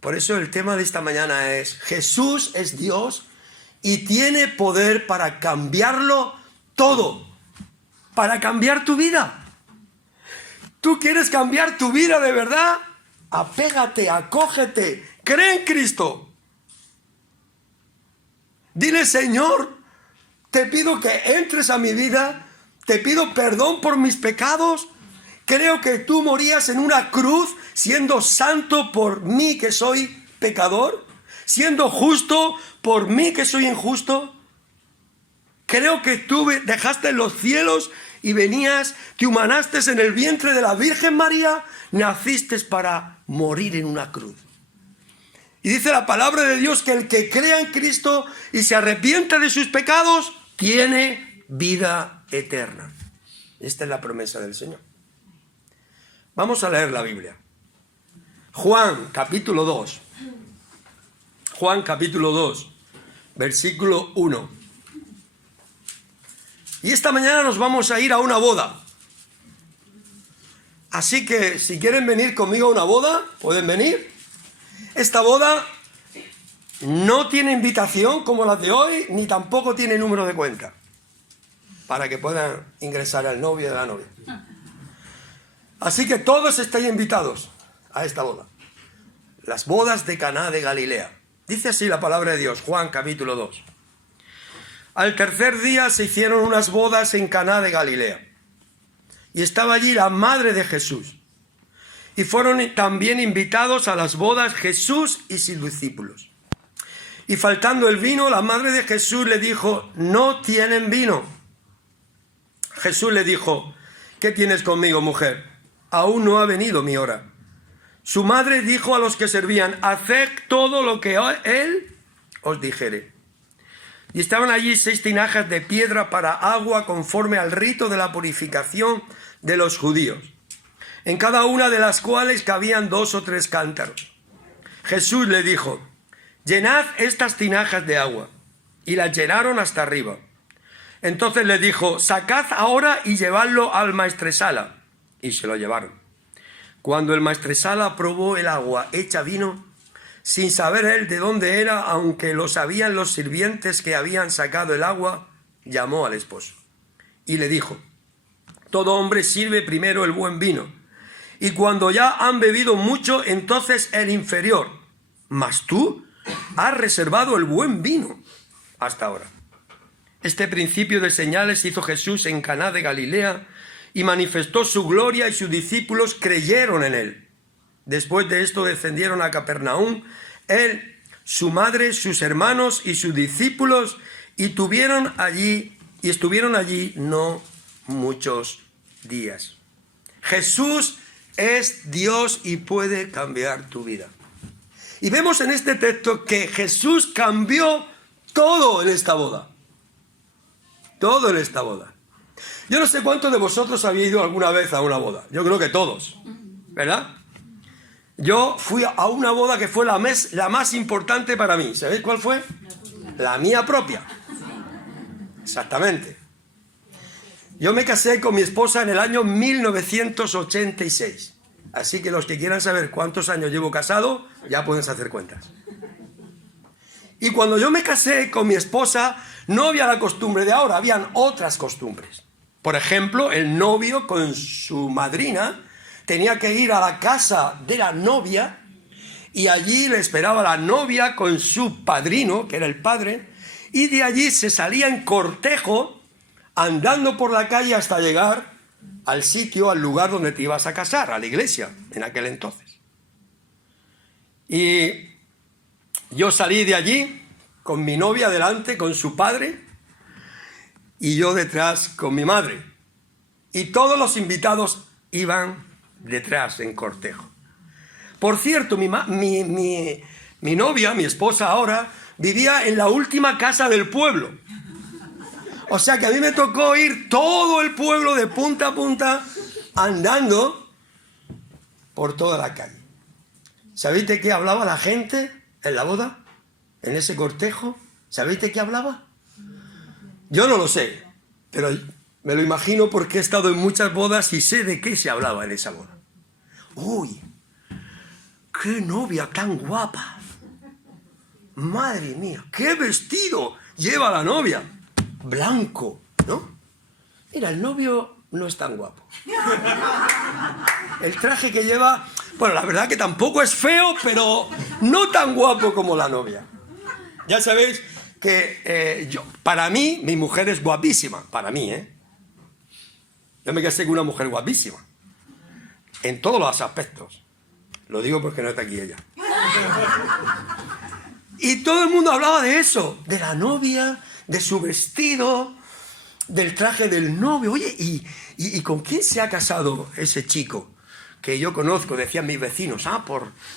Por eso el tema de esta mañana es: Jesús es Dios y tiene poder para cambiarlo todo, para cambiar tu vida. ¿Tú quieres cambiar tu vida de verdad? Apégate, acógete, cree en Cristo. Dile: Señor, te pido que entres a mi vida, te pido perdón por mis pecados. Creo que tú morías en una cruz siendo santo por mí que soy pecador, siendo justo por mí que soy injusto. Creo que tú dejaste los cielos y venías, te humanaste en el vientre de la Virgen María, naciste para morir en una cruz. Y dice la palabra de Dios que el que crea en Cristo y se arrepiente de sus pecados, tiene vida eterna. Esta es la promesa del Señor. Vamos a leer la Biblia. Juan capítulo 2. Juan capítulo 2, versículo 1. Y esta mañana nos vamos a ir a una boda. Así que si quieren venir conmigo a una boda, pueden venir. Esta boda no tiene invitación como las de hoy, ni tampoco tiene número de cuenta, para que puedan ingresar al novio y a la novia. Así que todos estáis invitados a esta boda. Las bodas de Caná de Galilea. Dice así la palabra de Dios, Juan capítulo 2. Al tercer día se hicieron unas bodas en Caná de Galilea. Y estaba allí la madre de Jesús. Y fueron también invitados a las bodas Jesús y sus discípulos. Y faltando el vino, la madre de Jesús le dijo: no tienen vino. Jesús le dijo: ¿qué tienes conmigo, mujer? Aún no ha venido mi hora. Su madre dijo a los que servían: haced todo lo que él os dijere. Y estaban allí 6 tinajas de piedra para agua conforme al rito de la purificación de los judíos, en cada una de las cuales cabían 2 o 3 cántaros. Jesús le dijo: llenad estas tinajas de agua. Y las llenaron hasta arriba. Entonces le dijo: sacad ahora y llevadlo al maestresala. Y se lo llevaron. Cuando el maestresala probó el agua hecha vino, sin saber él de dónde era, aunque lo sabían los sirvientes que habían sacado el agua, llamó al esposo y le dijo: todo hombre sirve primero el buen vino, y cuando ya han bebido mucho, entonces el inferior. Mas tú has reservado el buen vino hasta ahora. Este principio de señales hizo Jesús en Caná de Galilea y manifestó su gloria, y sus discípulos creyeron en él. Después de esto descendieron a Capernaum, él, su madre, sus hermanos y sus discípulos, y estuvieron allí no muchos días. Jesús es Dios y puede cambiar tu vida. Y vemos en este texto que Jesús cambió todo en esta boda. Todo en esta boda. Yo no sé cuántos de vosotros habéis ido alguna vez a una boda. Yo creo que todos, ¿verdad? Yo fui a una boda que fue la más importante para mí. ¿Sabéis cuál fue? La mía propia. Exactamente. Yo me casé con mi esposa en el año 1986. Así que los que quieran saber cuántos años llevo casado, ya pueden hacer cuentas. Y cuando yo me casé con mi esposa, no había la costumbre de ahora, habían otras costumbres. Por ejemplo, el novio con su madrina tenía que ir a la casa de la novia, y allí le esperaba la novia con su padrino, que era el padre, y de allí se salía en cortejo, andando por la calle hasta llegar al sitio, al lugar donde te ibas a casar, a la iglesia, en aquel entonces. Y yo salí de allí con mi novia delante, con su padre, y yo detrás con mi madre. Y todos los invitados iban detrás en cortejo. Por cierto, mi novia, mi esposa ahora, vivía en la última casa del pueblo. O sea que a mí me tocó ir todo el pueblo de punta a punta andando por toda la calle. ¿Sabéis de qué hablaba la gente en la boda? En ese cortejo. ¿Sabéis de qué hablaba? Yo no lo sé, pero me lo imagino porque he estado en muchas bodas y sé de qué se hablaba en esa boda. Uy, ¡qué novia tan guapa! Madre mía, qué vestido lleva la novia. Blanco, ¿no? Mira, el novio no es tan guapo. El traje que lleva, bueno, la verdad que tampoco es feo, pero no tan guapo como la novia. Ya sabéis que para mí, mi mujer es guapísima. Para mí, ¿eh? Yo me casé con una mujer guapísima. En todos los aspectos. Lo digo porque no está aquí ella. Y todo el mundo hablaba de eso, de la novia, de su vestido, del traje del novio. Oye, ¿y con quién se ha casado ese chico? Que yo conozco, decían mis vecinos,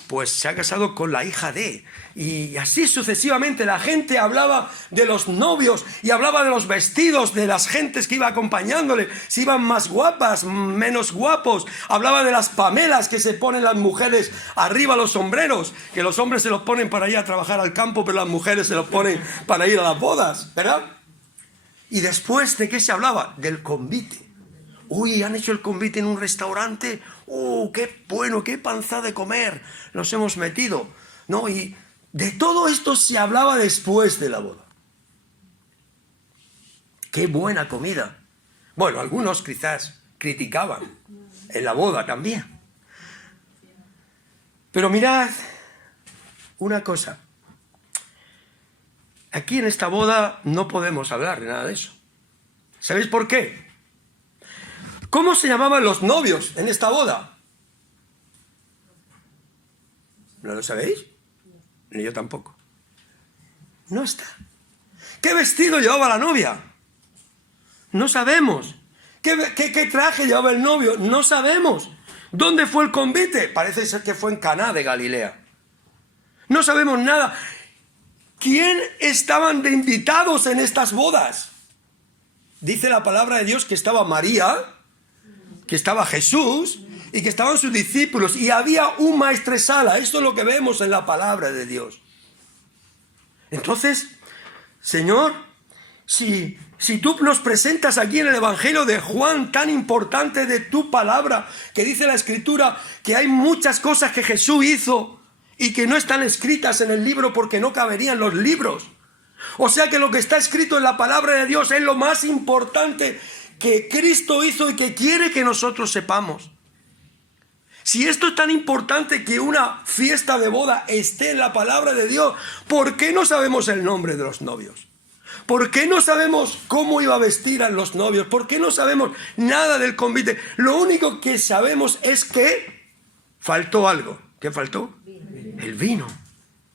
pues se ha casado con la hija de... Y así sucesivamente la gente hablaba de los novios y hablaba de los vestidos de las gentes que iba acompañándole, si iban más guapas, menos guapos. Hablaba de las pamelas que se ponen las mujeres arriba los sombreros, que los hombres se los ponen para ir a trabajar al campo, pero las mujeres se los ponen para ir a las bodas, ¿verdad? Y después, ¿de qué se hablaba? Del convite. Uy, han hecho el convite en un restaurante. Qué bueno, qué panza de comer nos hemos metido. No, y de todo esto se hablaba después de la boda. Qué buena comida. Bueno, algunos quizás criticaban en la boda también. Pero mirad una cosa. Aquí en esta boda no podemos hablar de nada de eso. ¿Sabéis por qué? ¿Cómo se llamaban los novios en esta boda? ¿No lo sabéis? Ni yo tampoco. No está. ¿Qué vestido llevaba la novia? No sabemos. ¿Qué traje llevaba el novio? No sabemos. ¿Dónde fue el convite? Parece ser que fue en Caná de Galilea. No sabemos nada. ¿Quién estaban de invitados en estas bodas? Dice la palabra de Dios que estaba María, que estaba Jesús y que estaban sus discípulos y había un maestresala. Esto es lo que vemos en la palabra de Dios. Entonces, Señor, si tú nos presentas aquí en el Evangelio de Juan, tan importante de tu palabra, que dice la Escritura que hay muchas cosas que Jesús hizo y que no están escritas en el libro porque no caberían los libros. O sea que lo que está escrito en la palabra de Dios es lo más importante que Cristo hizo y que quiere que nosotros sepamos. Si esto es tan importante que una fiesta de boda esté en la palabra de Dios, ¿por qué no sabemos el nombre de los novios? ¿Por qué no sabemos cómo iba a vestir a los novios? ¿Por qué no sabemos nada del convite? Lo único que sabemos es que faltó algo. ¿Qué faltó? El vino.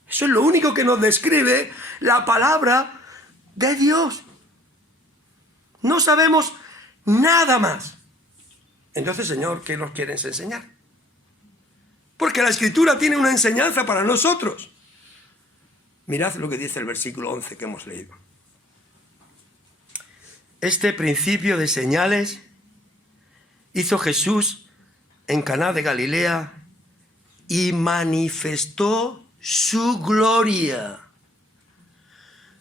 Eso es lo único que nos describe la palabra de Dios. No sabemos nada más. Entonces, Señor, ¿qué nos quieres enseñar? Porque la Escritura tiene una enseñanza para nosotros. Mirad lo que dice el versículo 11 que hemos leído. Este principio de señales hizo Jesús en Caná de Galilea y manifestó su gloria.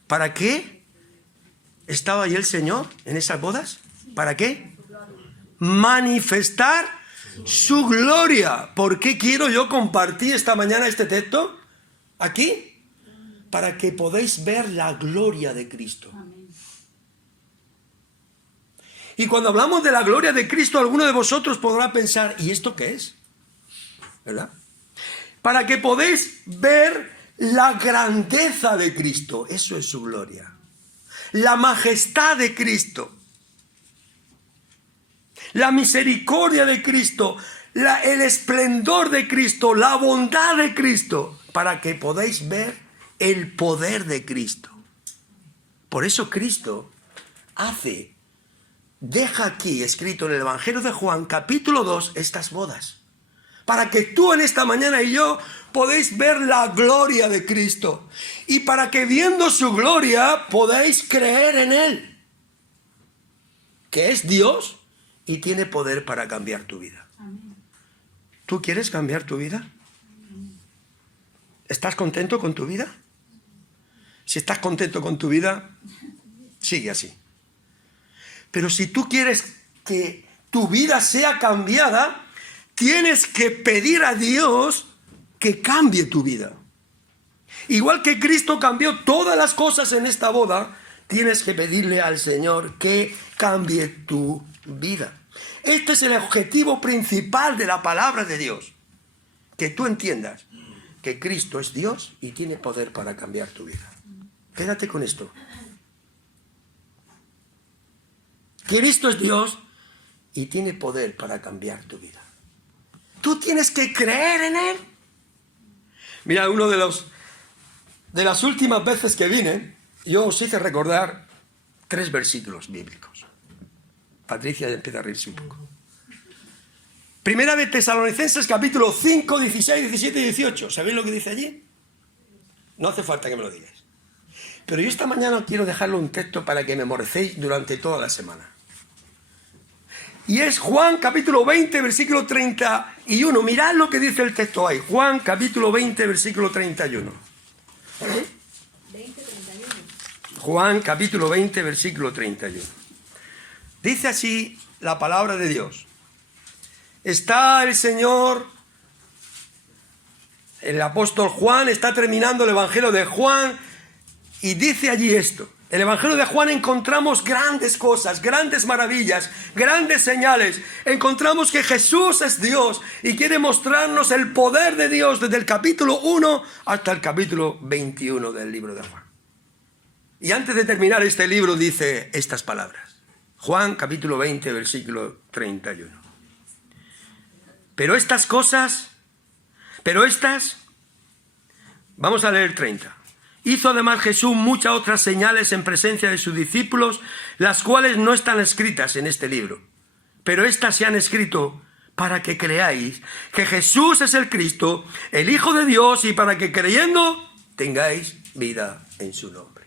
¿Para qué estaba allí el Señor en esas bodas? ¿Para qué? Manifestar su gloria. ¿Por qué quiero yo compartir esta mañana este texto aquí? Para que podáis ver la gloria de Cristo. Y cuando hablamos de la gloria de Cristo, alguno de vosotros podrá pensar, ¿y esto qué es? ¿Verdad? Para que podáis ver la grandeza de Cristo. Eso es su gloria. La majestad de Cristo. La misericordia de Cristo. El esplendor de Cristo. La bondad de Cristo. Para que podáis ver el poder de Cristo. Por eso Cristo deja aquí escrito en el Evangelio de Juan, capítulo 2, estas bodas. Para que tú en esta mañana y yo podéis ver la gloria de Cristo. Y para que viendo su gloria podáis creer en Él. Que es Dios y tiene poder para cambiar tu vida. ¿Tú quieres cambiar tu vida? ¿Estás contento con tu vida? Si estás contento con tu vida, sigue así. Pero si tú quieres que tu vida sea cambiada, tienes que pedir a Dios que cambie tu vida. Igual que Cristo cambió todas las cosas en esta boda, tienes que pedirle al Señor que cambie tu vida. Este es el objetivo principal de la palabra de Dios. Que tú entiendas que Cristo es Dios y tiene poder para cambiar tu vida. Quédate con esto. Cristo es Dios y tiene poder para cambiar tu vida. Tú tienes que creer en Él. Mira, uno de las últimas veces que vine, yo os hice recordar 3 versículos bíblicos. Patricia ya empieza a reírse un poco. Primera de Tesalonicenses, capítulo 5, 16, 17 y 18. ¿Sabéis lo que dice allí? No hace falta que me lo digáis. Pero yo esta mañana quiero dejarle un texto para que memoricéis durante toda la semana. Y es Juan capítulo 20, versículo 31. Mirad lo que dice el texto ahí. Juan capítulo 20, versículo 31. Juan capítulo 20, versículo 31. Dice así la palabra de Dios. Está el Señor, el apóstol Juan está terminando el Evangelio de Juan y dice allí esto. En el Evangelio de Juan encontramos grandes cosas, grandes maravillas, grandes señales. Encontramos que Jesús es Dios y quiere mostrarnos el poder de Dios desde el capítulo 1 hasta el capítulo 21 del libro de Juan. Y antes de terminar este libro dice estas palabras. Juan capítulo 20, versículo 31. Pero estas, vamos a leer 30. Hizo además Jesús muchas otras señales en presencia de sus discípulos, las cuales no están escritas en este libro. Pero estas se han escrito para que creáis que Jesús es el Cristo, el Hijo de Dios, y para que creyendo tengáis vida en su nombre.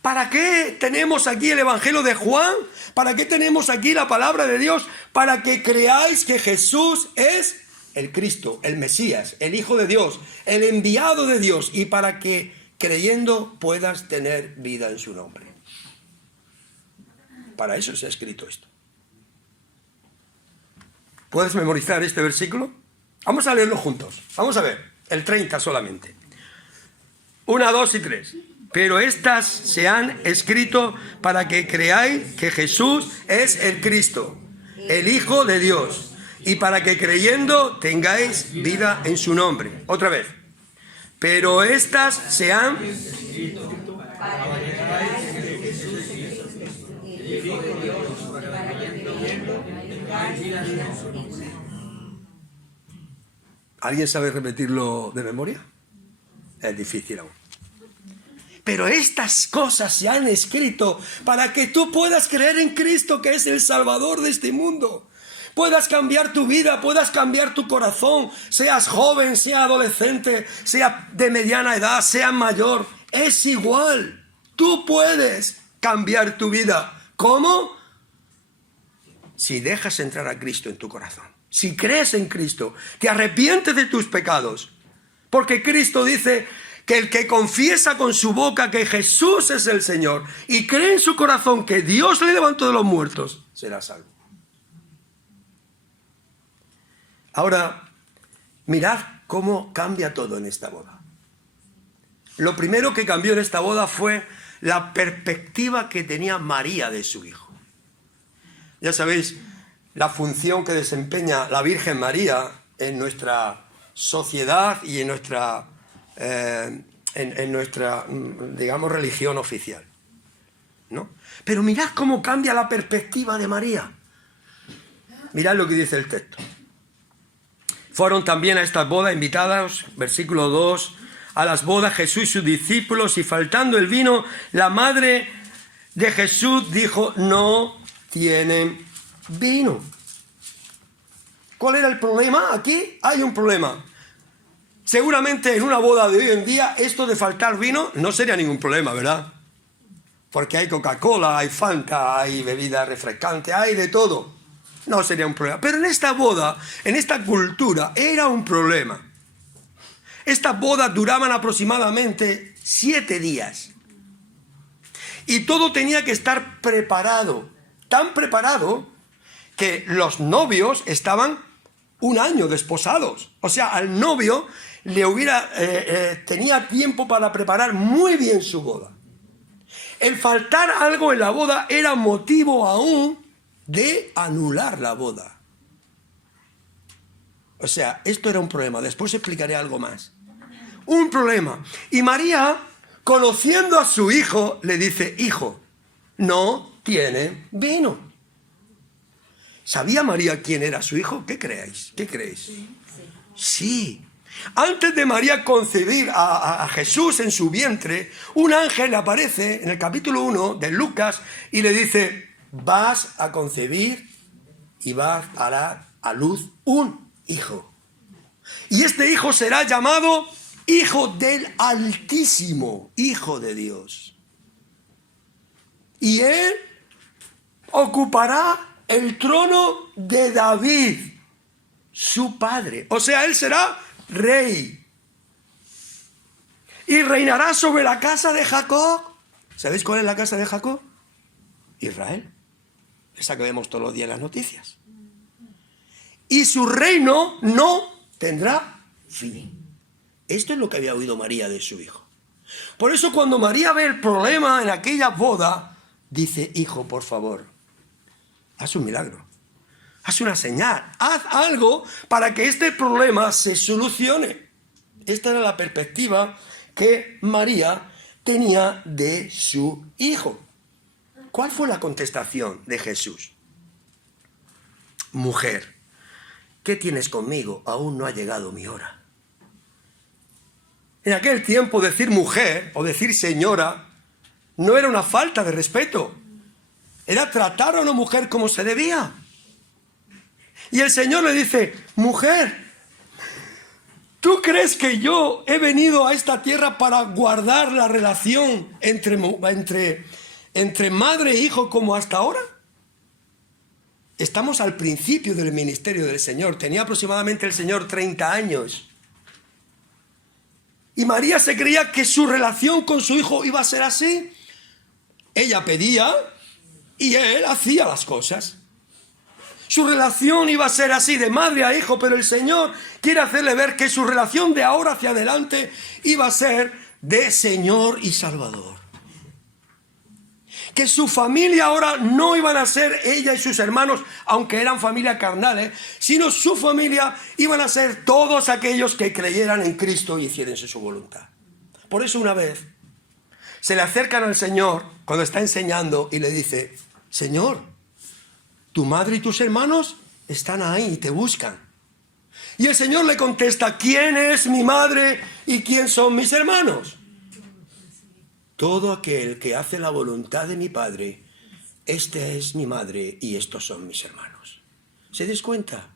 ¿Para qué tenemos aquí el Evangelio de Juan? ¿Para qué tenemos aquí la palabra de Dios? Para que creáis que Jesús es el Cristo, el Mesías, el Hijo de Dios, el enviado de Dios, y para que creyendo puedas tener vida en su nombre. Para eso se ha escrito esto. ¿Puedes memorizar este versículo? Vamos a leerlo juntos. Vamos a ver, el 30 solamente. 1, 2 y 3. Pero estas se han escrito para que creáis que Jesús es el Cristo, el Hijo de Dios, y para que creyendo tengáis vida en su nombre. Otra vez. Pero estas se han escrito para que creáis que Jesús es el Hijo de Dios, para que creyendo tengáis vida en su nombre. ¿Alguien sabe repetirlo de memoria? Es difícil aún. Pero estas cosas se han escrito para que tú puedas creer en Cristo, que es el Salvador de este mundo. Puedas cambiar tu vida, puedas cambiar tu corazón, seas joven, sea adolescente, sea de mediana edad, sea mayor. Es igual. Tú puedes cambiar tu vida. ¿Cómo? Si dejas entrar a Cristo en tu corazón. Si crees en Cristo, te arrepientes de tus pecados. Porque Cristo dice que el que confiesa con su boca que Jesús es el Señor y cree en su corazón que Dios le levantó de los muertos, será salvo. Ahora, mirad cómo cambia todo en esta boda. Lo primero que cambió en esta boda fue la perspectiva que tenía María de su hijo. Ya sabéis, la función que desempeña la Virgen María en nuestra sociedad y en nuestra digamos, religión oficial, ¿no? Pero mirad cómo cambia la perspectiva de María. Mirad lo que dice el texto. Fueron también a estas bodas invitados, versículo 2, a las bodas Jesús y sus discípulos, y faltando el vino, la madre de Jesús dijo: no tienen vino. ¿Cuál era el problema? Aquí hay un problema. Seguramente en una boda de hoy en día esto de faltar vino no sería ningún problema, ¿verdad? Porque hay Coca-Cola, hay Fanta, hay bebida refrescante, hay de todo. No sería un problema. Pero en esta boda, en esta cultura, era un problema. Estas bodas duraban aproximadamente 7 días. Y todo tenía que estar preparado. Tan preparado que los novios estaban un año desposados. O sea, al novio tenía tiempo para preparar muy bien su boda. El faltar algo en la boda era motivo aún de anular la boda. O sea, esto era un problema. Después explicaré algo más. Un problema. Y María, conociendo a su hijo, le dice: hijo, no tiene vino. ¿Sabía María quién era su hijo? ¿Qué creéis? ¿Qué creéis? Sí. Antes de María concebir a Jesús en su vientre, un ángel le aparece en el capítulo 1 de Lucas y le dice: vas a concebir y vas a dar a luz un hijo. Y este hijo será llamado Hijo del Altísimo, Hijo de Dios. Y él ocupará el trono de David, su padre. O sea, él será rey. Y reinará sobre la casa de Jacob. ¿Sabéis cuál es la casa de Jacob? Israel. Esa que vemos todos los días en las noticias. Y su reino no tendrá fin. Esto es lo que había oído María de su hijo. Por eso cuando María ve el problema en aquella boda, dice: hijo, por favor, haz un milagro. Haz una señal. Haz algo para que este problema se solucione. Esta era la perspectiva que María tenía de su hijo. ¿Cuál fue la contestación de Jesús? Mujer, ¿qué tienes conmigo? Aún no ha llegado mi hora. En aquel tiempo decir mujer o decir señora no era una falta de respeto. Era tratar a una mujer como se debía. Y el Señor le dice: mujer, ¿tú crees que yo he venido a esta tierra para guardar la relación entre madre e hijo como hasta ahora? Estamos al principio del ministerio del Señor. Tenía aproximadamente el Señor 30 años. Y María se creía que su relación con su hijo iba a ser así. Ella pedía y él hacía las cosas. Su relación iba a ser así, de madre a hijo, pero el Señor quiere hacerle ver que su relación de ahora hacia adelante iba a ser de Señor y Salvador. Que su familia ahora no iban a ser ella y sus hermanos, aunque eran familia carnal, sino su familia iban a ser todos aquellos que creyeran en Cristo y hicieran su voluntad. Por eso una vez se le acercan al Señor cuando está enseñando y le dice: Señor, tu madre y tus hermanos están ahí y te buscan. Y el Señor le contesta: ¿quién es mi madre y quién son mis hermanos? Todo aquel que hace la voluntad de mi Padre, esta es mi madre y estos son mis hermanos. ¿Se des cuenta?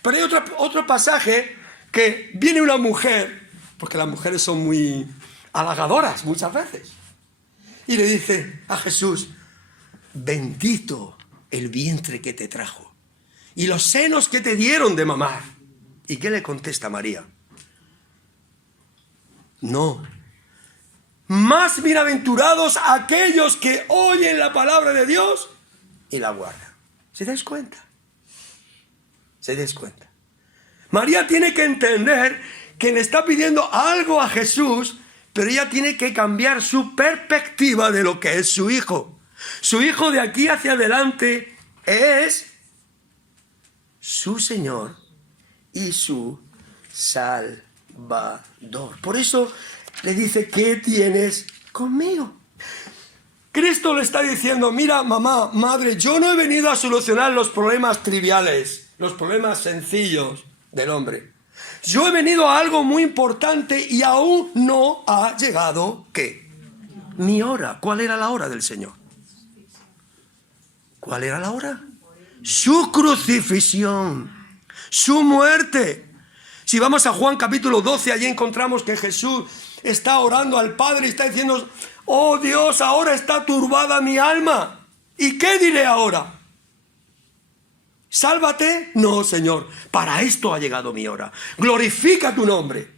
Pero hay otro pasaje que viene una mujer, porque las mujeres son muy halagadoras muchas veces, y le dice a Jesús: bendito el vientre que te trajo y los senos que te dieron de mamar. ¿Y qué le contesta María? No. Más bienaventurados aquellos que oyen la palabra de Dios y la guardan. ¿Se das cuenta? ¿Se das cuenta? María tiene que entender que le está pidiendo algo a Jesús, pero ella tiene que cambiar su perspectiva de lo que es su hijo. Su hijo de aquí hacia adelante es su Señor y su Salvador. Por eso le dice: ¿qué tienes conmigo? Cristo le está diciendo: mira, mamá, madre, yo no he venido a solucionar los problemas triviales, los problemas sencillos del hombre. Yo he venido a algo muy importante y aún no ha llegado, ¿qué? Mi hora. ¿Cuál era la hora del Señor? ¿Cuál era la hora? Su crucifixión, su muerte. Si vamos a Juan capítulo 12, allí encontramos que Jesús está orando al Padre y está diciendo: oh Dios, ahora está turbada mi alma. ¿Y qué diré ahora? ¿Sálvate? No, Señor, para esto ha llegado mi hora. Glorifica tu nombre.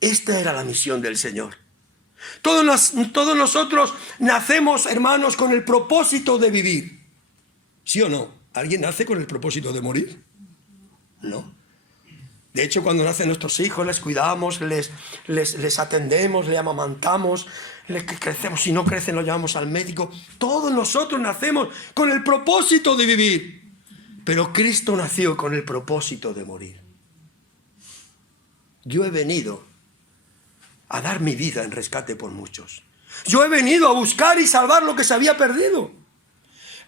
Esta era la misión del Señor. Todos nosotros nacemos, hermanos, con el propósito de vivir. ¿Sí o no? ¿Alguien nace con el propósito de morir? No. De hecho, cuando nacen nuestros hijos, les cuidamos, les atendemos, les amamantamos, les crecemos. Si no crecen, los llevamos al médico. Todos nosotros nacemos con el propósito de vivir. Pero Cristo nació con el propósito de morir. Yo he venido a dar mi vida en rescate por muchos. Yo he venido a buscar y salvar lo que se había perdido.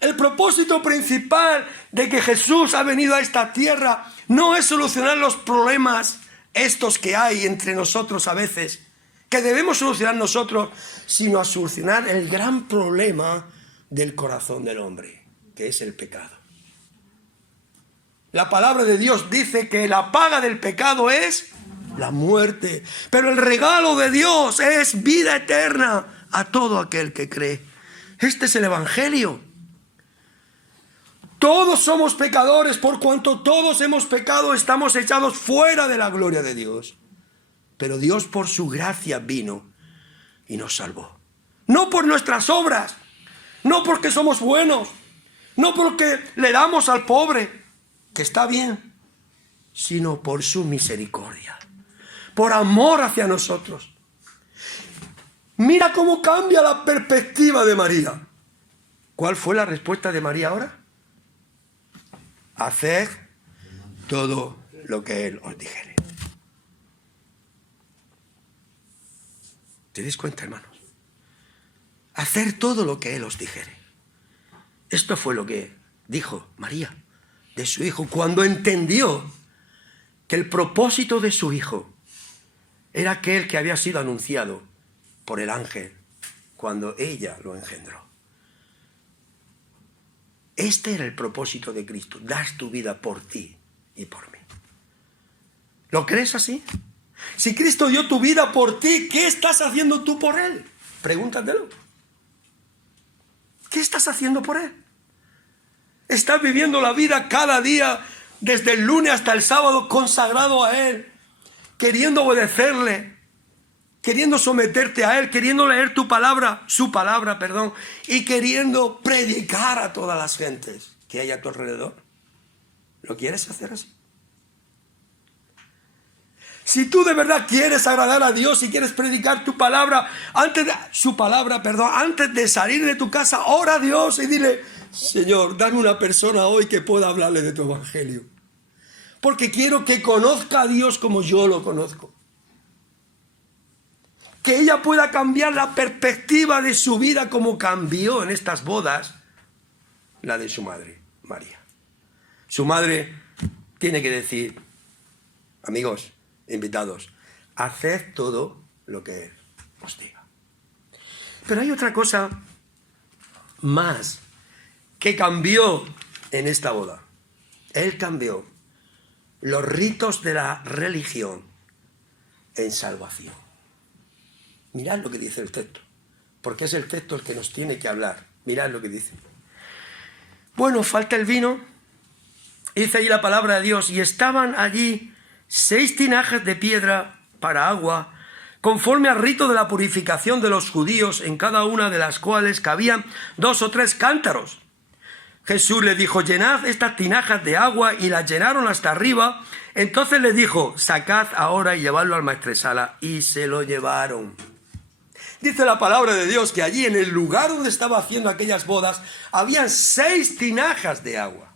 El propósito principal de que Jesús ha venido a esta tierra no es solucionar los problemas estos que hay entre nosotros a veces, que debemos solucionar nosotros, sino a solucionar el gran problema del corazón del hombre, que es el pecado. La palabra de Dios dice que la paga del pecado es la muerte, pero el regalo de Dios es vida eterna a todo aquel que cree. Este es el Evangelio. Todos somos pecadores, por cuanto todos hemos pecado, estamos echados fuera de la gloria de Dios. Pero Dios por su gracia vino y nos salvó. No por nuestras obras, no porque somos buenos, no porque le damos al pobre, que está bien, sino por su misericordia, por amor hacia nosotros. Mira cómo cambia la perspectiva de María. ¿Cuál fue la respuesta de María ahora? Haced todo lo que Él os dijere. ¿Te das cuenta, hermanos? Hacer todo lo que Él os dijere. Esto fue lo que dijo María de su hijo cuando entendió que el propósito de su hijo era aquel que había sido anunciado por el ángel cuando ella lo engendró. Este era el propósito de Cristo, das tu vida por ti y por mí. ¿Lo crees así? Si Cristo dio tu vida por ti, ¿qué estás haciendo tú por Él? Pregúntatelo. ¿Qué estás haciendo por Él? ¿Estás viviendo la vida cada día, desde el lunes hasta el sábado, consagrado a Él, queriendo obedecerle, queriendo someterte a Él, queriendo leer su palabra, y queriendo predicar a todas las gentes que hay a tu alrededor? ¿Lo quieres hacer así? Si tú de verdad quieres agradar a Dios y quieres predicar tu palabra, antes de salir de tu casa, ora a Dios y dile: Señor, dame una persona hoy que pueda hablarle de tu evangelio, porque quiero que conozca a Dios como yo lo conozco. Que ella pueda cambiar la perspectiva de su vida como cambió en estas bodas la de su madre, María. Su madre tiene que decir: amigos, invitados, haced todo lo que Él os diga. Pero hay otra cosa más que cambió en esta boda. Él cambió los ritos de la religión en salvación. Mirad lo que dice el texto, porque es el texto el que nos tiene que hablar. Mirad lo que dice. Bueno, falta el vino. Dice allí la palabra de Dios: y estaban allí 6 tinajas de piedra para agua, conforme al rito de la purificación de los judíos, en cada una de las cuales cabían 2 o 3 cántaros. Jesús les dijo: llenad estas tinajas de agua, y las llenaron hasta arriba. Entonces les dijo: sacad ahora y llevadlo al maestresala. Y se lo llevaron. Dice la palabra de Dios que allí, en el lugar donde estaba haciendo aquellas bodas, habían 6 tinajas de agua.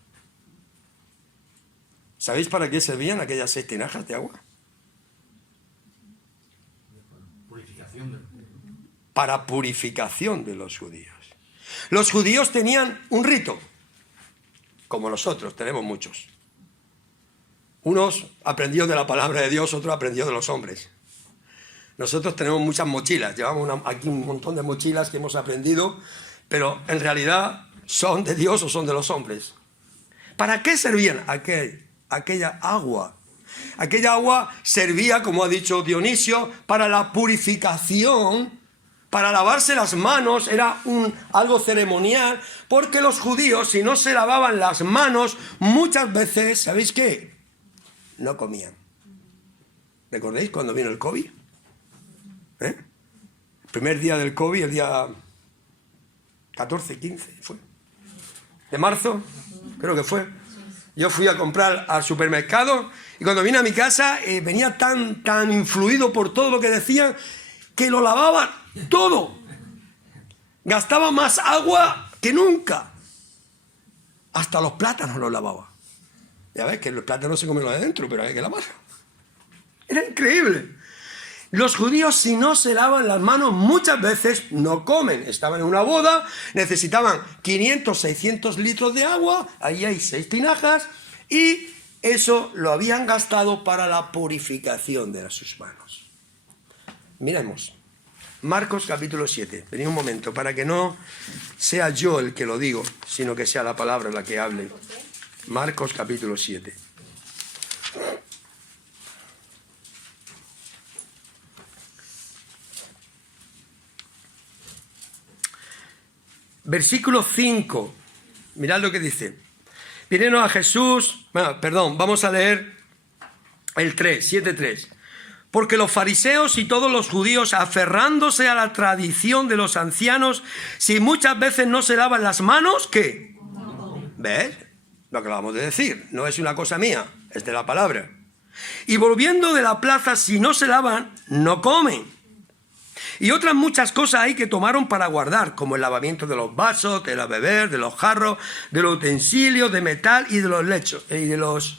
¿Sabéis para qué servían aquellas 6 tinajas de agua? Para purificación de los judíos. Los judíos tenían un rito, como nosotros tenemos muchos. Unos aprendió de la palabra de Dios, otros aprendió de los hombres. Nosotros tenemos muchas mochilas, llevamos aquí un montón de mochilas que hemos aprendido, pero en realidad son de Dios o son de los hombres. ¿Para qué servían aquella agua? Aquella agua servía, como ha dicho Dionisio, para la purificación, para lavarse las manos. Era algo ceremonial, porque los judíos, si no se lavaban las manos, muchas veces, ¿sabéis qué? No comían. ¿Recordáis cuando vino el COVID? El primer día del COVID, el día 14, 15 fue, de marzo, creo que fue. Yo fui a comprar al supermercado y cuando vine a mi casa venía tan influido por todo lo que decían que lo lavaba todo. Gastaba más agua que nunca. Hasta los plátanos los lavaba. Ya ves que los plátanos se comen lo de dentro, pero hay que lavarlos. Era increíble. Los judíos, si no se lavan las manos, muchas veces no comen. Estaban en una boda, necesitaban 500, 600 litros de agua, ahí hay 6 tinajas, y eso lo habían gastado para la purificación de sus manos. Miremos, Marcos capítulo 7. Venid un momento, para que no sea yo el que lo digo, sino que sea la palabra la que hable. Marcos capítulo 7. Versículo 5, mirad lo que dice. Vinieron a Jesús, vamos a leer el 3, 7:3. Porque los fariseos y todos los judíos, aferrándose a la tradición de los ancianos, si muchas veces no se lavan las manos, ¿qué? ¿Ves? Lo que acabamos de decir, no es una cosa mía, es de la palabra. Y volviendo de la plaza, si no se lavan, no comen. Y otras muchas cosas hay que tomaron para guardar, como el lavamiento de los vasos, de los beber, de los jarros, de los utensilios, de metal y de los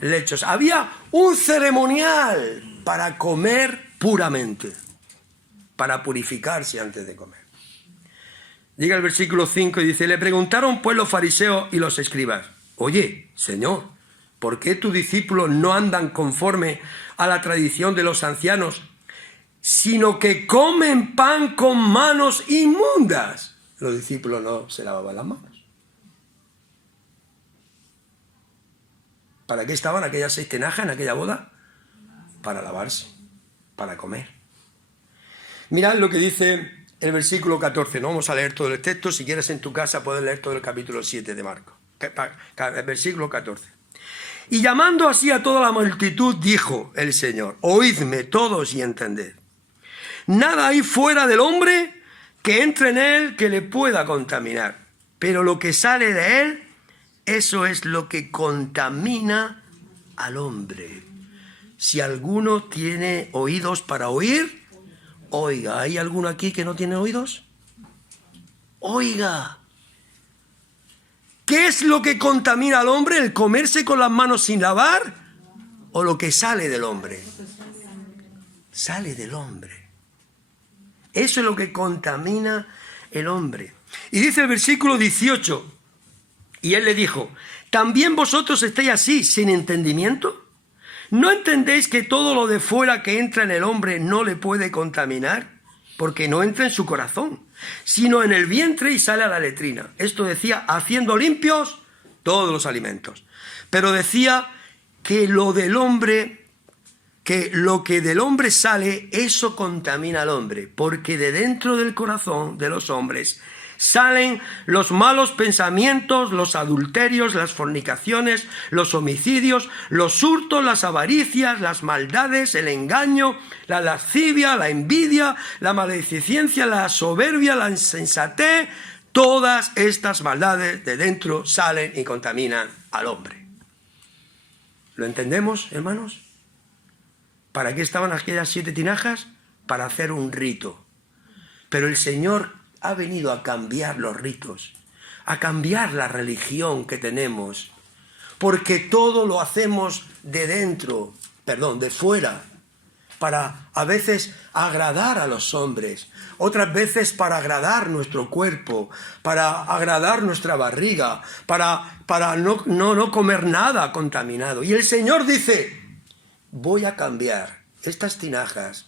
lechos. Había un ceremonial para comer puramente, para purificarse antes de comer. Llega el versículo 5 y dice, le preguntaron pues los fariseos y los escribas, oye, Señor, ¿por qué tus discípulos no andan conforme a la tradición de los ancianos, sino que comen pan con manos inmundas? Los discípulos no se lavaban las manos. ¿Para qué estaban aquellas 6 tinajas en aquella boda? Para lavarse, para comer. Mirad lo que dice el versículo 14. No vamos a leer todo el texto. Si quieres en tu casa puedes leer todo el capítulo 7 de Marcos. El versículo 14. Y llamando así a toda la multitud, dijo el Señor, oídme todos y entended. Nada hay fuera del hombre que entre en él que le pueda contaminar. Pero lo que sale de él, eso es lo que contamina al hombre. Si alguno tiene oídos para oír, oiga. ¿Hay alguno aquí que no tiene oídos? Oiga. ¿Qué es lo que contamina al hombre? ¿El comerse con las manos sin lavar? ¿O lo que sale del hombre? Sale del hombre. Eso es lo que contamina el hombre. Y dice el versículo 18, y él le dijo, ¿también vosotros estáis así, sin entendimiento? ¿No entendéis que todo lo de fuera que entra en el hombre no le puede contaminar? Porque no entra en su corazón, sino en el vientre y sale a la letrina. Esto decía, haciendo limpios todos los alimentos. Pero decía que lo que del hombre sale, eso contamina al hombre, porque de dentro del corazón de los hombres salen los malos pensamientos, los adulterios, las fornicaciones, los homicidios, los hurtos, las avaricias, las maldades, el engaño, la lascivia, la envidia, la maledicencia, la soberbia, la insensatez. Todas estas maldades de dentro salen y contaminan al hombre. ¿Lo entendemos, hermanos? ¿Para qué estaban aquellas 7 tinajas? Para hacer un rito. Pero el Señor ha venido a cambiar los ritos, a cambiar la religión que tenemos, porque todo lo hacemos de fuera, para a veces agradar a los hombres, otras veces para agradar nuestro cuerpo, para agradar nuestra barriga, para no comer nada contaminado. Y el Señor dice, voy a cambiar estas tinajas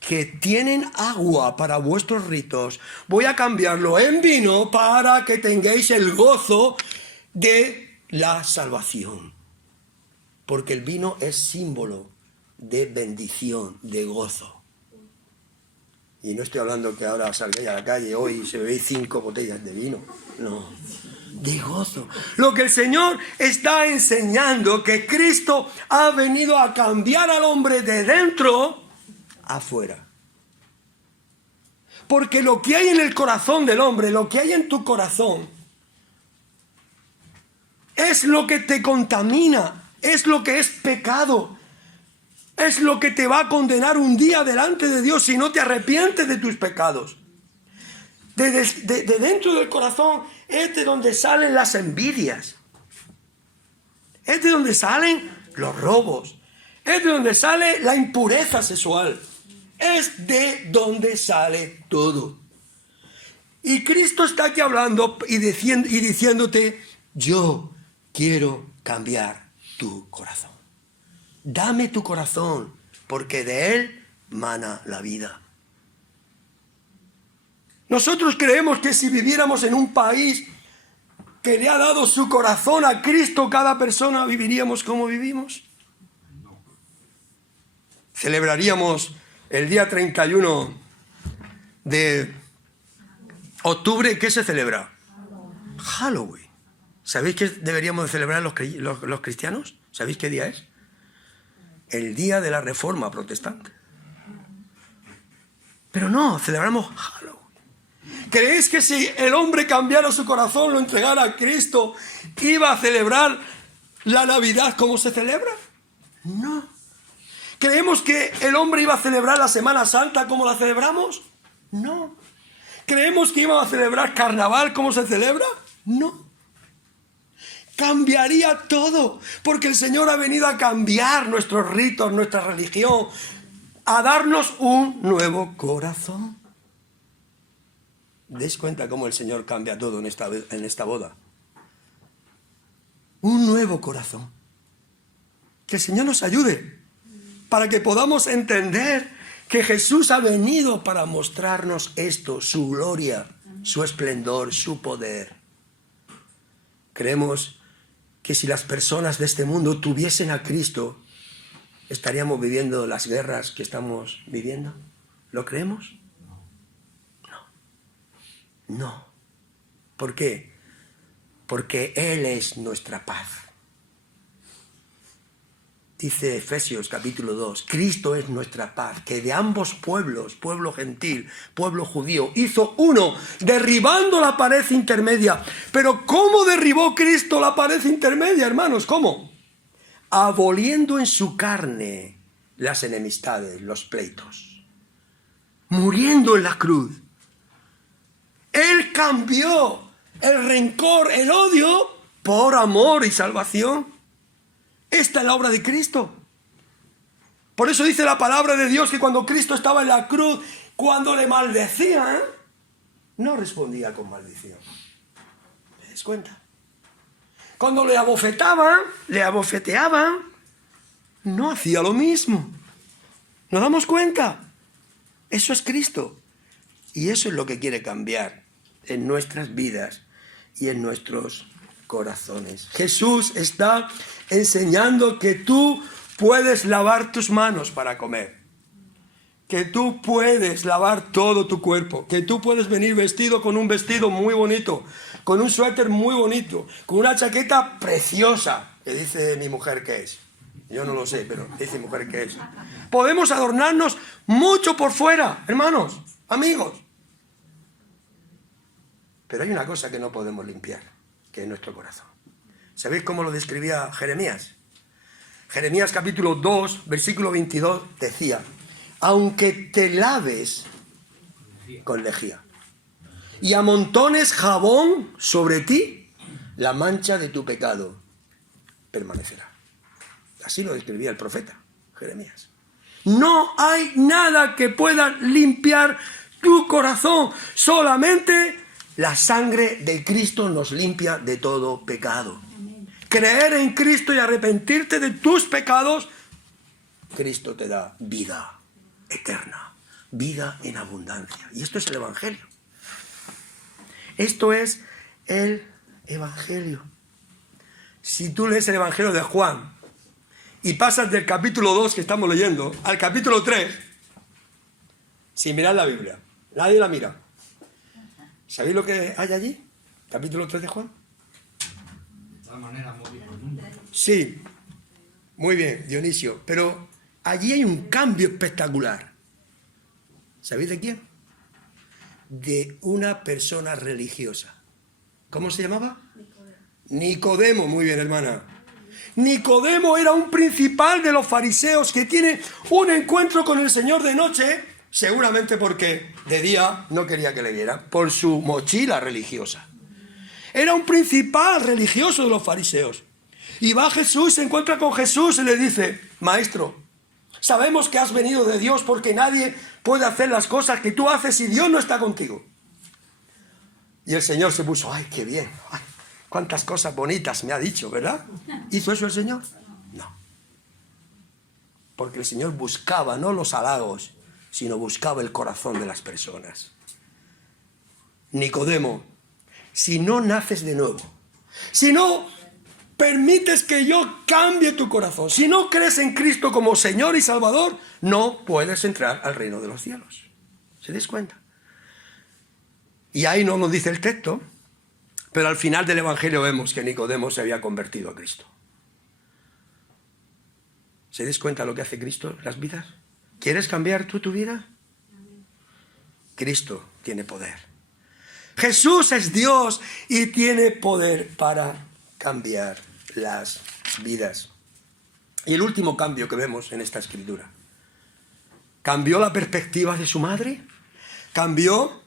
que tienen agua para vuestros ritos, voy a cambiarlo en vino para que tengáis el gozo de la salvación. Porque el vino es símbolo de bendición, de gozo. Y no estoy hablando que ahora salgáis a la calle hoy y se bebéis 5 botellas de vino. No, de gozo. Lo que el Señor está enseñando, que Cristo ha venido a cambiar al hombre de dentro afuera. Porque lo que hay en el corazón del hombre, lo que hay en tu corazón, es lo que te contamina, es lo que es pecado, es lo que te va a condenar un día delante de Dios si no te arrepientes de tus pecados. De dentro del corazón es de donde salen las envidias, es de donde salen los robos, es de donde sale la impureza sexual, es de donde sale todo. Y Cristo está aquí hablando y diciéndote, yo quiero cambiar tu corazón. Dame tu corazón, porque de él mana la vida. Nosotros creemos que si viviéramos en un país que le ha dado su corazón a Cristo, cada persona viviríamos como vivimos. Celebraríamos el día 31 de octubre. ¿Qué se celebra? Halloween. ¿Sabéis qué deberíamos de celebrar los cristianos? ¿Sabéis qué día es? El día de la Reforma Protestante. Pero no, celebramos Halloween. ¿Creéis que si el hombre cambiara su corazón, lo entregara a Cristo, iba a celebrar la Navidad como se celebra? No. ¿Creemos que el hombre iba a celebrar la Semana Santa como la celebramos? No. ¿Creemos que iba a celebrar Carnaval como se celebra? No. Cambiaría todo, porque el Señor ha venido a cambiar nuestros ritos, nuestra religión, a darnos un nuevo corazón. ¿Deis cuenta cómo el Señor cambia todo en esta boda? Un nuevo corazón. Que el Señor nos ayude para que podamos entender que Jesús ha venido para mostrarnos esto, su gloria, su esplendor, su poder. Creemos que si las personas de este mundo tuviesen a Cristo, ¿estaríamos viviendo las guerras que estamos viviendo? ¿Lo creemos? No. ¿Por qué? Porque Él es nuestra paz. Dice Efesios capítulo 2, Cristo es nuestra paz, que de ambos pueblos, pueblo gentil, pueblo judío, hizo uno, derribando la pared intermedia. Pero ¿cómo derribó Cristo la pared intermedia, hermanos? ¿Cómo? Aboliendo en su carne las enemistades, los pleitos. Muriendo en la cruz. Él cambió el rencor, el odio, por amor y salvación. Esta es la obra de Cristo. Por eso dice la palabra de Dios que cuando Cristo estaba en la cruz, cuando le maldecían, no respondía con maldición. ¿Te das cuenta? Cuando le abofeteaban, no hacía lo mismo. ¿Nos damos cuenta? Eso es Cristo. Y eso es lo que quiere cambiar en nuestras vidas y en nuestros corazones. Jesús está enseñando que tú puedes lavar tus manos para comer. Que tú puedes lavar todo tu cuerpo. Que tú puedes venir vestido con un vestido muy bonito. Con un suéter muy bonito. Con una chaqueta preciosa. Que dice mi mujer que es. Yo no lo sé, pero dice mi mujer que es. Podemos adornarnos mucho por fuera, hermanos, amigos. Pero hay una cosa que no podemos limpiar, que es nuestro corazón. ¿Sabéis cómo lo describía Jeremías? Jeremías capítulo 2, versículo 22 decía, aunque te laves con lejía y amontones jabón sobre ti, la mancha de tu pecado permanecerá. Así lo describía el profeta Jeremías. No hay nada que pueda limpiar tu corazón, solamente la sangre de Cristo nos limpia de todo pecado. Creer en Cristo y arrepentirte de tus pecados, Cristo te da vida eterna, vida en abundancia. Y esto es el Evangelio. Esto es el Evangelio. Si tú lees el Evangelio de Juan y pasas del capítulo 2 que estamos leyendo al capítulo 3, sin mirar la Biblia, nadie la mira. ¿Sabéis lo que hay allí? Capítulo 3 de Juan. De tal manera amó Dios al mundo. Sí, muy bien, Dionisio. Pero allí hay un cambio espectacular. ¿Sabéis de quién? De una persona religiosa. ¿Cómo se llamaba? Nicodemo, muy bien, hermana. Nicodemo era un principal de los fariseos que tiene un encuentro con el Señor de noche, seguramente porque de día no quería que le viera, por su mochila religiosa. Era un principal religioso de los fariseos. Y va Jesús, se encuentra con Jesús y le dice: Maestro, sabemos que has venido de Dios porque nadie puede hacer las cosas que tú haces si Dios no está contigo. Y el Señor se puso: ¡ay, qué bien! ¡Ay, cuántas cosas bonitas me ha dicho!, ¿verdad? ¿Hizo eso el Señor? No. Porque el Señor buscaba no los halagos, sino buscaba el corazón de las personas. Nicodemo, si no naces de nuevo, si no permites que yo cambie tu corazón, si no crees en Cristo como Señor y Salvador, no puedes entrar al reino de los cielos. ¿Se das cuenta? Y ahí no nos dice el texto, pero al final del Evangelio vemos que Nicodemo se había convertido a Cristo. ¿Se das cuenta lo que hace Cristo en las vidas? ¿Quieres cambiar tú tu vida? Cristo tiene poder. Jesús es Dios y tiene poder para cambiar las vidas. Y el último cambio que vemos en esta escritura: cambió la perspectiva de su madre, cambió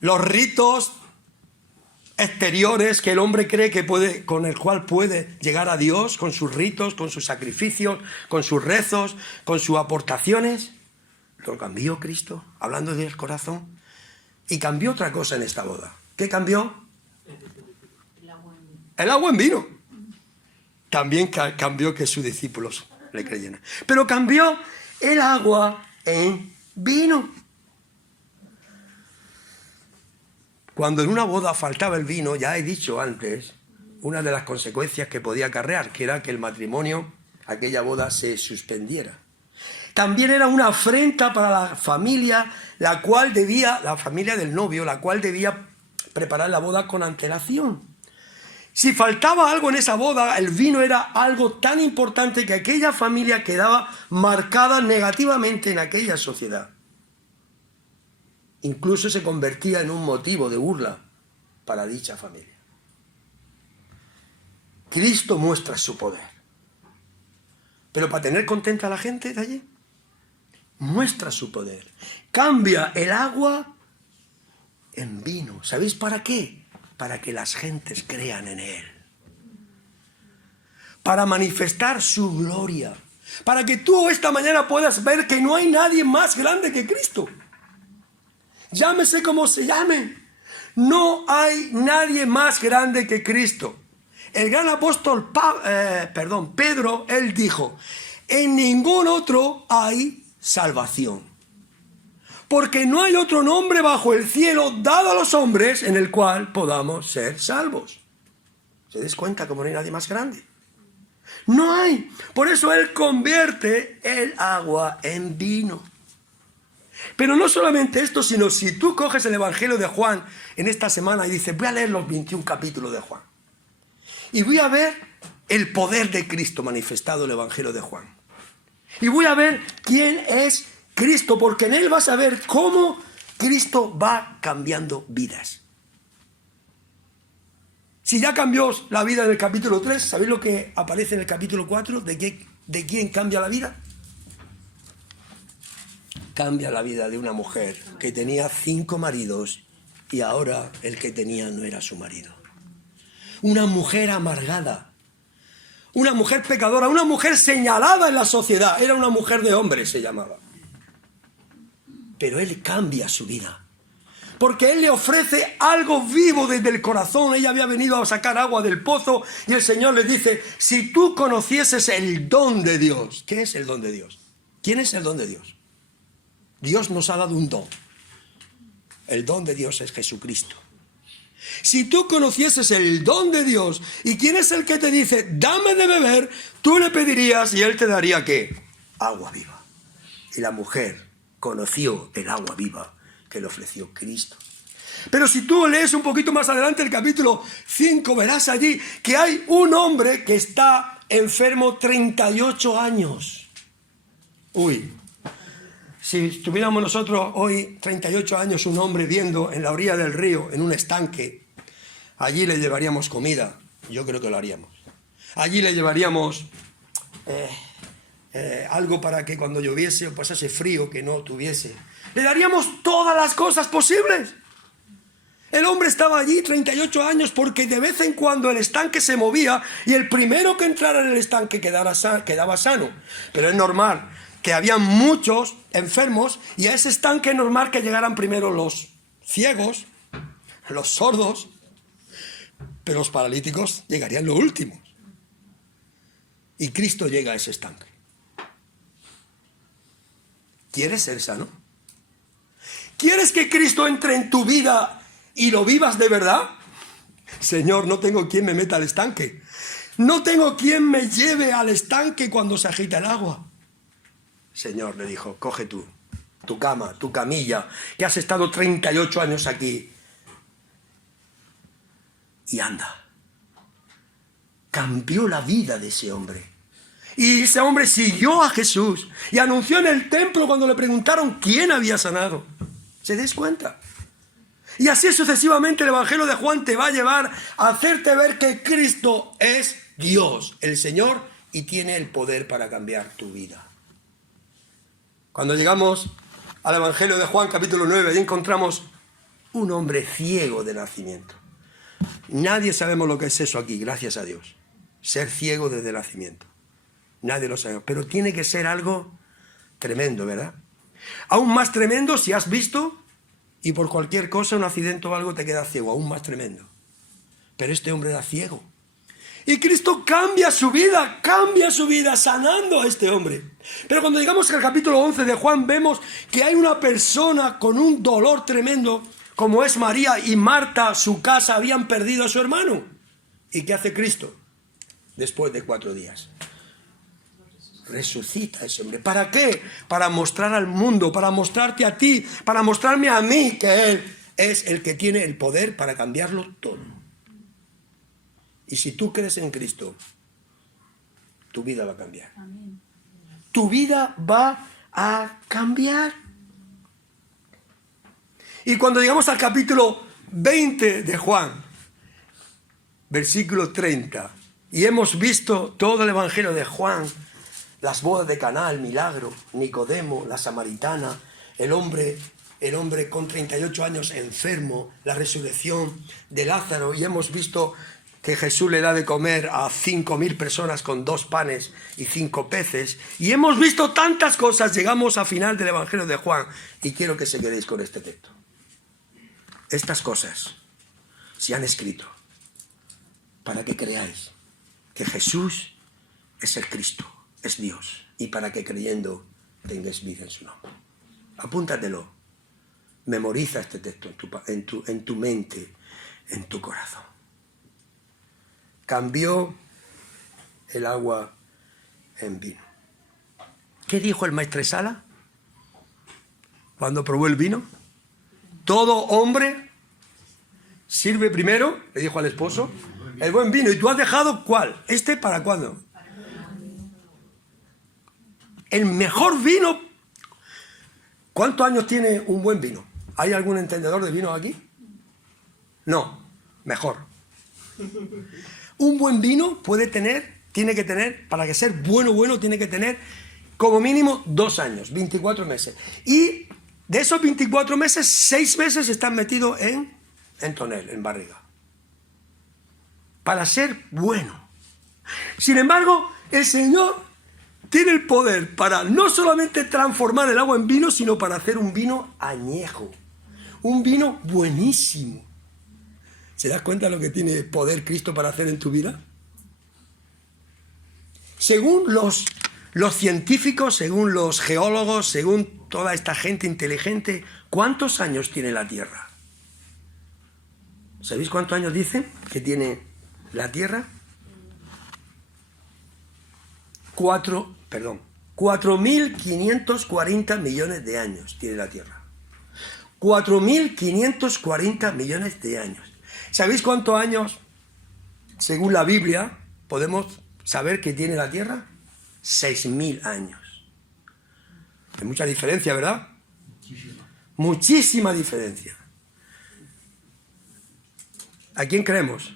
los ritos exteriores que el hombre cree que puede, con el cual puede llegar a Dios, con sus ritos, con sus sacrificios, con sus rezos, con sus aportaciones. Lo cambió Cristo, hablando del corazón. Y cambió otra cosa en esta boda. ¿Qué cambió? El agua en vino. También cambió que sus discípulos le creyeran. Pero cambió el agua en vino. Cuando en una boda faltaba el vino, ya he dicho antes, una de las consecuencias que podía acarrear, que era que el matrimonio, aquella boda, se suspendiera. También era una afrenta para la familia, la familia del novio, la cual debía preparar la boda con antelación. Si faltaba algo en esa boda, el vino era algo tan importante que aquella familia quedaba marcada negativamente en aquella sociedad. Incluso se convertía en un motivo de burla para dicha familia. Cristo muestra su poder. Pero para tener contenta a la gente de allí, muestra su poder. Cambia el agua en vino. ¿Sabéis para qué? Para que las gentes crean en Él. Para manifestar su gloria. Para que tú esta mañana puedas ver que no hay nadie más grande que Cristo. Llámese como se llame. No hay nadie más grande que Cristo. El gran apóstol Pedro, él dijo: en ningún otro hay salvación. Porque no hay otro nombre bajo el cielo dado a los hombres en el cual podamos ser salvos. ¿Se des cuenta cómo no hay nadie más grande? No hay. Por eso Él convierte el agua en vino. Pero no solamente esto, sino si tú coges el Evangelio de Juan en esta semana y dices: voy a leer los 21 capítulos de Juan. Y voy a ver el poder de Cristo manifestado en el Evangelio de Juan. Y voy a ver quién es Cristo, porque en él vas a ver cómo Cristo va cambiando vidas. Si ya cambió la vida en el capítulo 3, ¿sabéis lo que aparece en el capítulo 4? ¿De quién cambia la vida? Cambia la vida de una mujer que tenía 5 maridos y ahora el que tenía no era su marido. Una mujer amargada, una mujer pecadora, una mujer señalada en la sociedad. Era una mujer de hombre, se llamaba. Pero él cambia su vida, porque él le ofrece algo vivo desde el corazón. Ella había venido a sacar agua del pozo y el Señor le dice: si tú conocieses el don de Dios. ¿Qué es el don de Dios? ¿Quién es el don de Dios? Dios nos ha dado un don. El don de Dios es Jesucristo. Si tú conocieses el don de Dios, ¿y quién es el que te dice dame de beber? Tú le pedirías y él te daría ¿qué? Agua viva. Y la mujer conoció el agua viva que le ofreció Cristo. Pero si tú lees un poquito más adelante el capítulo 5, verás allí que hay un hombre que está enfermo 38 años. Uy, si estuviéramos nosotros hoy 38 años un hombre viendo en la orilla del río, en un estanque, Allí le llevaríamos comida, yo creo que lo haríamos. Allí le llevaríamos algo para que cuando lloviese o pasase frío que no tuviese. Le daríamos todas las cosas posibles. El hombre estaba allí 38 años porque de vez en cuando el estanque se movía y el primero que entrara en el estanque quedaba sano. Pero es normal que había muchos enfermos y a ese estanque es normal que llegaran primero los ciegos, los sordos, pero los paralíticos llegarían los últimos. Y Cristo llega a ese estanque. ¿Quieres ser sano? ¿Quieres que Cristo entre en tu vida y lo vivas de verdad? Señor, no tengo quien me meta al estanque. No tengo quien me lleve al estanque cuando se agita el agua. Señor, le dijo, coge tú, tu cama, tu camilla, que has estado 38 años aquí. Y anda. Cambió la vida de ese hombre. Y ese hombre siguió a Jesús y anunció en el templo cuando le preguntaron quién había sanado. ¿Se des cuenta? Y así sucesivamente el Evangelio de Juan te va a llevar a hacerte ver que Cristo es Dios, el Señor, y tiene el poder para cambiar tu vida. Cuando llegamos al Evangelio de Juan, capítulo 9, ahí encontramos un hombre ciego de nacimiento. Nadie sabemos lo que es eso aquí, gracias a Dios. Ser ciego desde el nacimiento. Nadie lo sabe, pero tiene que ser algo tremendo, ¿verdad? Aún más tremendo si has visto y por cualquier cosa, un accidente o algo, te queda ciego, aún más tremendo. Pero este hombre era ciego. Y Cristo cambia su vida sanando a este hombre. Pero cuando llegamos al capítulo 11 de Juan, vemos que hay una persona con un dolor tremendo, como es María y Marta, su casa, habían perdido a su hermano. ¿Y qué hace Cristo? Después de 4 días. Resucita a ese hombre. ¿Para qué? Para mostrar al mundo, para mostrarte a ti, para mostrarme a mí que Él es el que tiene el poder para cambiarlo todo. Y si tú crees en Cristo, tu vida va a cambiar. Amén. Tu vida va a cambiar. Y cuando llegamos al capítulo 20 de Juan, versículo 30, y hemos visto todo el Evangelio de Juan, las bodas de Caná, el milagro, Nicodemo, la samaritana, el hombre con 38 años enfermo, la resurrección de Lázaro, y hemos visto que Jesús le da de comer a 5.000 personas con 2 panes y 5 peces, y hemos visto tantas cosas. Llegamos al final del Evangelio de Juan, y quiero que se quedéis con este texto. Estas cosas se han escrito para que creáis que Jesús es el Cristo, es Dios, y para que creyendo tengáis vida en su nombre. Apúntatelo, memoriza este texto en tu mente, en tu corazón. Cambió el agua en vino. ¿Qué dijo el maestresala cuando probó el vino? Todo hombre sirve primero, le dijo al esposo, el buen vino. ¿Y tú has dejado cuál? ¿Este para cuándo? El mejor vino. ¿Cuántos años tiene un buen vino? ¿Hay algún entendedor de vino aquí? No, mejor. Un buen vino tiene que tener, para que ser bueno, tiene que tener como mínimo 2 años, 24 meses. Y de esos 24 meses, 6 meses están metidos en tonel, en barriga. Para ser bueno. Sin embargo, el Señor tiene el poder para no solamente transformar el agua en vino, sino para hacer un vino añejo. Un vino buenísimo. ¿Se das cuenta de lo que tiene poder Cristo para hacer en tu vida? Según los científicos, según los geólogos, según toda esta gente inteligente, ¿cuántos años tiene la Tierra? ¿Sabéis cuántos años dicen que tiene la Tierra? 4.540 millones de años tiene la Tierra. 4.540 millones de años. ¿Sabéis cuántos años, según la Biblia, podemos saber que tiene la Tierra? 6.000 años. Hay mucha diferencia, ¿verdad? Muchísima diferencia. ¿A quién creemos?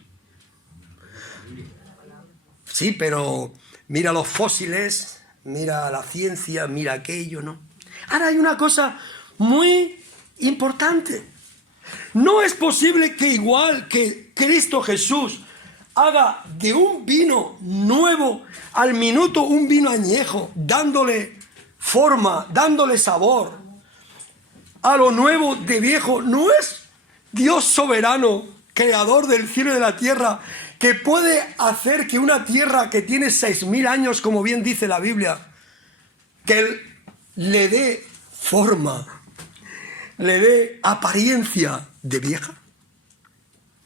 Sí, pero mira los fósiles, mira la ciencia, mira aquello, ¿no? Ahora hay una cosa muy importante. No es posible que igual que Cristo Jesús haga de un vino nuevo al minuto un vino añejo, dándole forma, dándole sabor a lo nuevo de viejo. ¿No es Dios soberano, creador del cielo y de la tierra, que puede hacer que una tierra que tiene 6.000 años, como bien dice la Biblia, que Él le dé forma, le dé apariencia de vieja?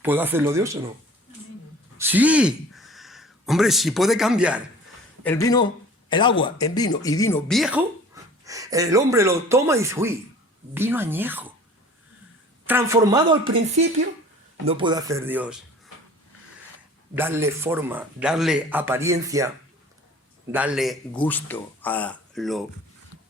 ¿Puede hacerlo Dios o no? Sí. Hombre, si puede cambiar el vino, el agua en vino y vino viejo, el hombre lo toma y dice, uy, vino añejo. Transformado al principio, no puede hacer Dios. Darle forma, darle apariencia, darle gusto a lo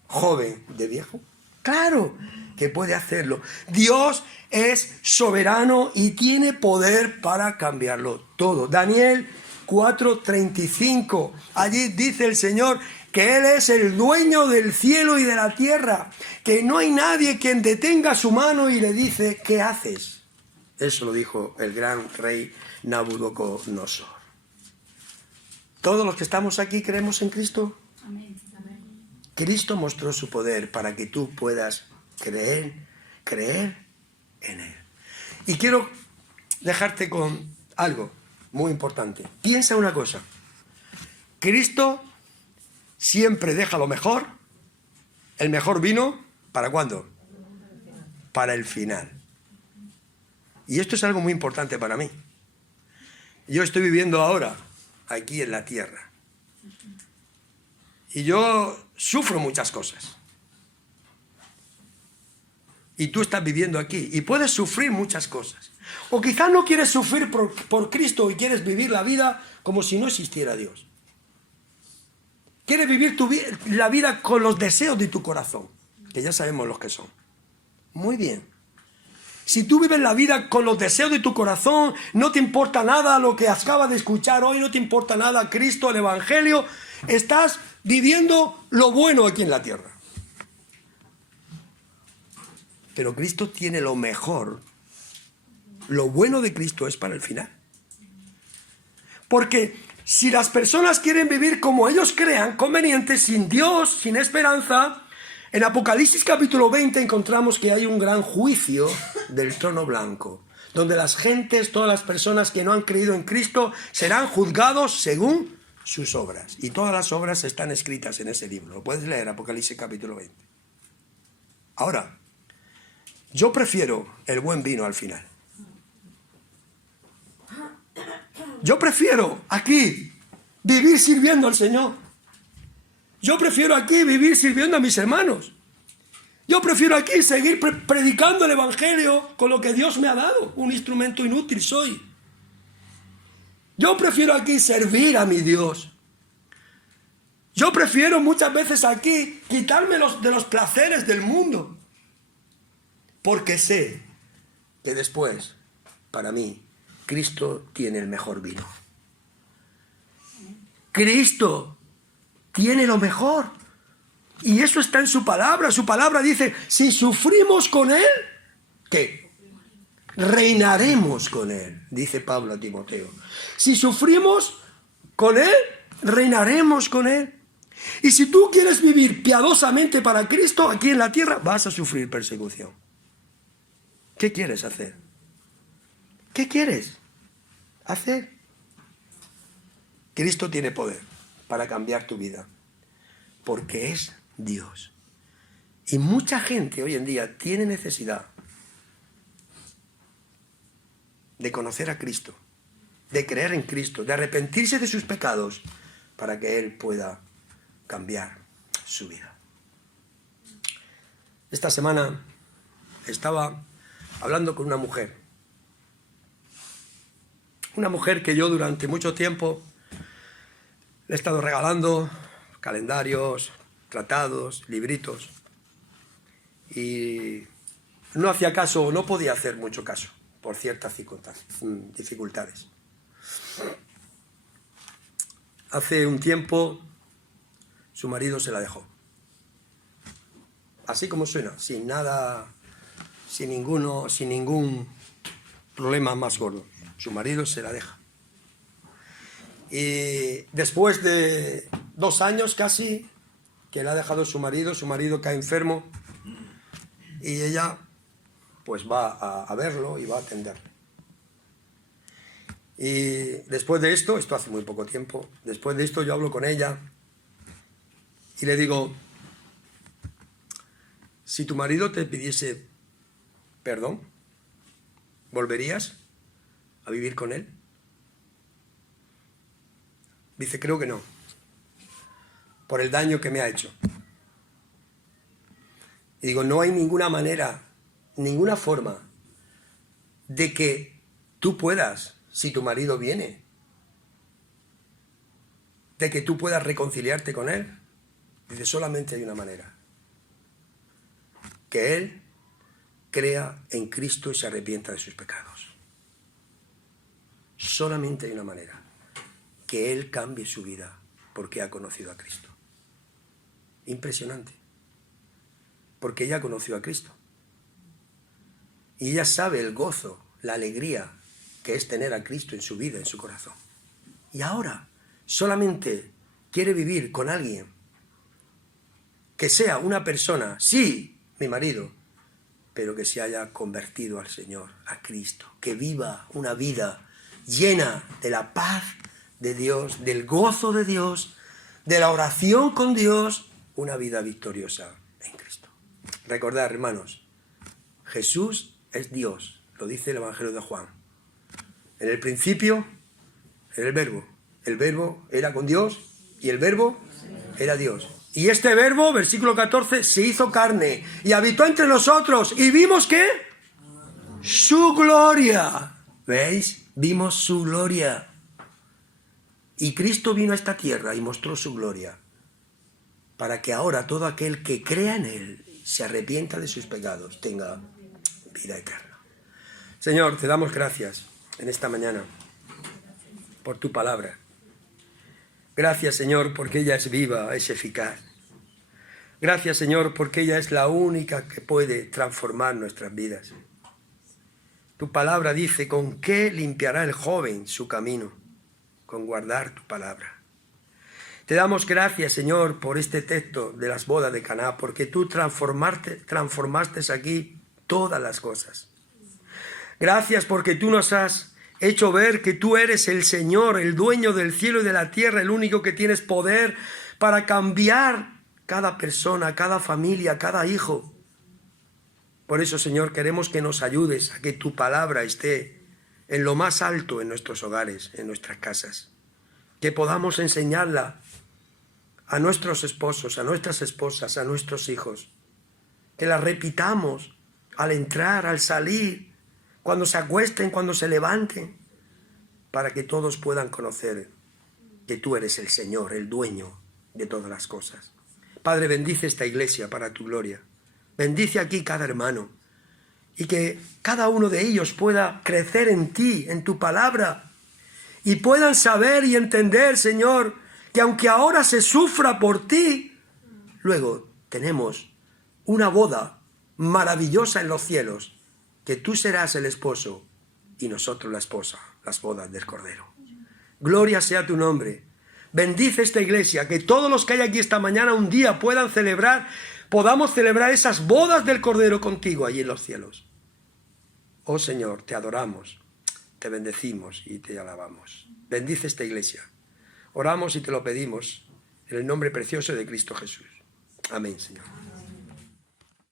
joven de viejo. Claro que puede hacerlo. Dios es soberano y tiene poder para cambiarlo todo. Daniel 4:35. Allí dice el Señor que Él es el dueño del cielo y de la tierra, que no hay nadie quien detenga su mano y le dice, ¿qué haces? Eso lo dijo el gran rey Nabucodonosor. ¿Todos los que estamos aquí creemos en Cristo? Amén. Cristo mostró su poder para que tú puedas creer en Él. Y quiero dejarte con algo muy importante. Piensa una cosa. Cristo siempre deja lo mejor, el mejor vino, ¿para cuándo? Para el final. Y esto es algo muy importante para mí. Yo estoy viviendo ahora aquí en la tierra. Y yo sufro muchas cosas. Y tú estás viviendo aquí. Y puedes sufrir muchas cosas. O quizás no quieres sufrir por Cristo y quieres vivir la vida como si no existiera Dios. Quieres vivir la vida con los deseos de tu corazón. Que ya sabemos los que son. Muy bien. Si tú vives la vida con los deseos de tu corazón, no te importa nada lo que acabas de escuchar hoy, no te importa nada Cristo, el Evangelio, estás viviendo lo bueno aquí en la tierra. Pero Cristo tiene lo mejor. Lo bueno de Cristo es para el final. Porque si las personas quieren vivir como ellos crean, conveniente, sin Dios, sin esperanza, en Apocalipsis capítulo 20 encontramos que hay un gran juicio del trono blanco, donde las gentes, todas las personas que no han creído en Cristo, serán juzgados según sus obras. Y todas las obras están escritas en ese libro. Lo puedes leer, Apocalipsis capítulo 20. Ahora, yo prefiero el buen vino al final. Yo prefiero aquí vivir sirviendo al Señor. Yo prefiero aquí vivir sirviendo a mis hermanos. Yo prefiero aquí seguir predicando el Evangelio con lo que Dios me ha dado. Un instrumento inútil soy. Yo prefiero aquí servir a mi Dios. Yo prefiero muchas veces aquí quitarme de los placeres del mundo. Porque sé que después, para mí, Cristo tiene el mejor vino. Cristo tiene lo mejor. Y eso está en su palabra. Su palabra dice, si sufrimos con Él, ¿qué? Reinaremos con Él, dice Pablo a Timoteo. Si sufrimos con Él, reinaremos con Él. Y si tú quieres vivir piadosamente para Cristo aquí en la tierra, vas a sufrir persecución. ¿Qué quieres hacer? ¿Qué quieres hacer? Cristo tiene poder para cambiar tu vida, porque es Dios. Y mucha gente hoy en día tiene necesidad de conocer a Cristo, de creer en Cristo, de arrepentirse de sus pecados, para que Él pueda cambiar su vida. Esta semana estaba hablando con una mujer que yo durante mucho tiempo le he estado regalando calendarios, tratados, libritos, y no hacía caso, no podía hacer mucho caso, por ciertas dificultades. Hace un tiempo su marido se la dejó. Así como suena, sin nada, sin ningún problema más gordo. Su marido se la deja. Y después de 2 años casi que le ha dejado su marido cae enfermo y ella pues va a verlo y va a atenderle. Y después de esto hace muy poco tiempo, después de esto yo hablo con ella y le digo, si tu marido te pidiese perdón, ¿volverías a vivir con él? Dice, creo que no, por el daño que me ha hecho. Y digo, no hay ninguna manera, ninguna forma de que tú puedas, si tu marido viene, de que tú puedas reconciliarte con él. Dice, solamente hay una manera. Que él crea en Cristo y se arrepienta de sus pecados. Solamente hay una manera. Que él cambie su vida porque ha conocido a Cristo. Impresionante. Porque ella conoció a Cristo. Y ella sabe el gozo, la alegría que es tener a Cristo en su vida, en su corazón. Y ahora solamente quiere vivir con alguien que sea una persona, sí, mi marido, pero que se haya convertido al Señor, a Cristo, que viva una vida llena de la paz de Dios, del gozo de Dios, de la oración con Dios, una vida victoriosa en Cristo. Recordad, hermanos, Jesús es Dios, lo dice el Evangelio de Juan. En el principio era el verbo era con Dios y el verbo era Dios. Y este verbo, versículo 14, se hizo carne y habitó entre nosotros y vimos ¿qué? Su gloria. ¿Veis? Vimos su gloria. Y Cristo vino a esta tierra y mostró su gloria para que ahora todo aquel que crea en Él, se arrepienta de sus pecados, tenga vida eterna. Señor, te damos gracias en esta mañana por tu palabra. Gracias, Señor, porque ella es viva, es eficaz. Gracias, Señor, porque ella es la única que puede transformar nuestras vidas. Tu palabra dice, ¿con qué limpiará el joven su camino? Con guardar tu palabra. Te damos gracias, Señor, por este texto de las bodas de Caná, porque tú transformaste aquí todas las cosas. Gracias porque tú nos has hecho ver que tú eres el Señor, el dueño del cielo y de la tierra, el único que tienes poder para cambiar cada persona, cada familia, cada hijo. Por eso, Señor, queremos que nos ayudes a que tu palabra esté en lo más alto en nuestros hogares, en nuestras casas. Que podamos enseñarla a nuestros esposos, a nuestras esposas, a nuestros hijos. Que la repitamos al entrar, al salir, cuando se acuesten, cuando se levanten, para que todos puedan conocer que tú eres el Señor, el dueño de todas las cosas. Padre, bendice esta iglesia para tu gloria. Bendice aquí cada hermano y que cada uno de ellos pueda crecer en ti, en tu palabra, y puedan saber y entender, Señor, que aunque ahora se sufra por ti, luego tenemos una boda maravillosa en los cielos, que tú serás el esposo y nosotros la esposa, las bodas del Cordero. Gloria sea tu nombre. Bendice esta iglesia, que todos los que hay aquí esta mañana un día podamos celebrar esas bodas del Cordero contigo allí en los cielos. Oh Señor, te adoramos, te bendecimos y te alabamos. Bendice esta iglesia. Oramos y te lo pedimos en el nombre precioso de Cristo Jesús. Amén, Señor.